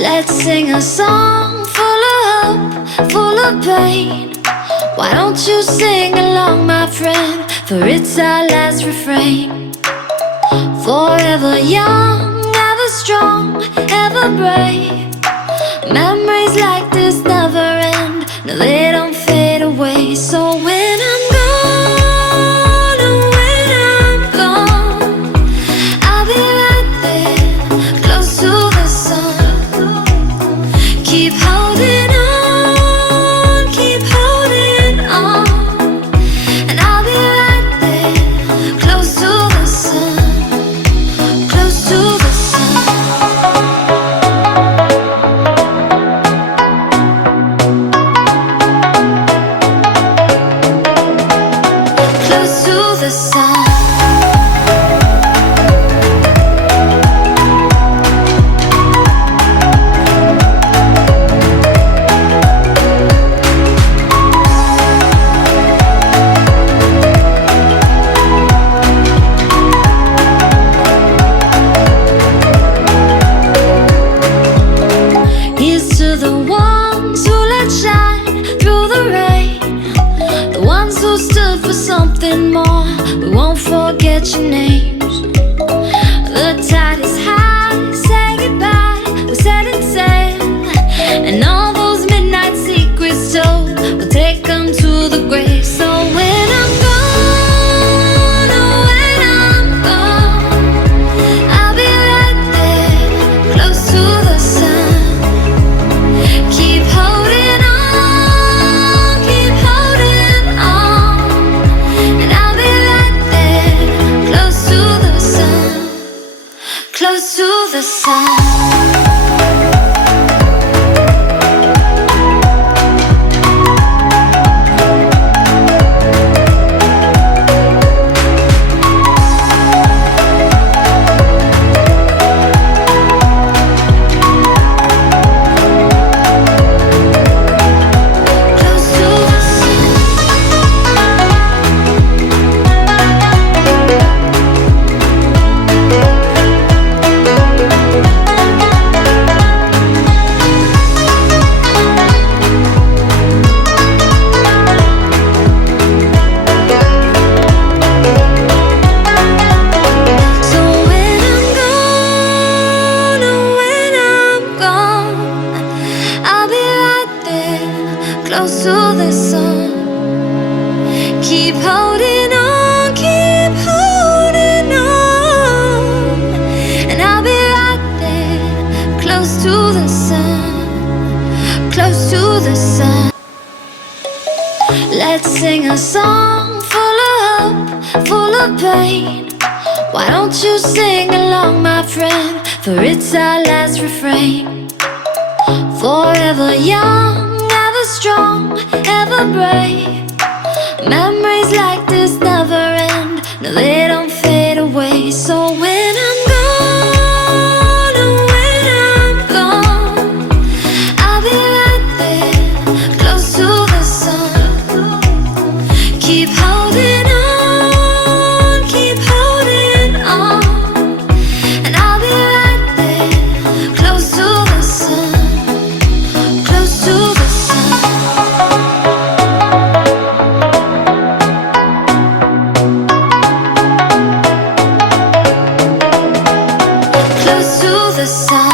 Let's sing a song full of hope, full of pain. Why don't you sing along, my friend? For it's our last refrain. Forever young, ever strong, ever brave. Memories like this never end. No, they don't fade away. So when I'm gone, oh, when I'm gone, I'll be right there, close to the sun. Keep holding on, keep holding on, and I'll be right there, close to the sun, close to the sun. Close to the sun. Here's to the ones who let shine through the rain, the ones who stood for something more. We won't forget your names. The tide is high, say goodbye, we're setting sail, and all those midnight secrets told, we'll take them to the grave. So when I'm gone, oh, when I'm gone, I'll be right there, close to the sun. Keep holding on, keep holding on, and I'll be right there, close to the sun, close to the sun. Close to the sun. Keep holding on, keep holding on, and I'll be right there, close to the sun, close to the sun. Let's sing a song full of hope, full of pain. Why don't you sing along, my friend? For it's our last refrain. Forever young, ever strong, ever brave. Memories like this never end. No, they don't fade away. So when I'm gone, oh, when I'm gone, I'll be right there, close to the sun. Keep holding on, keep holding on, and I'll be right there, close to the sun, close to the sun. Close to the sun.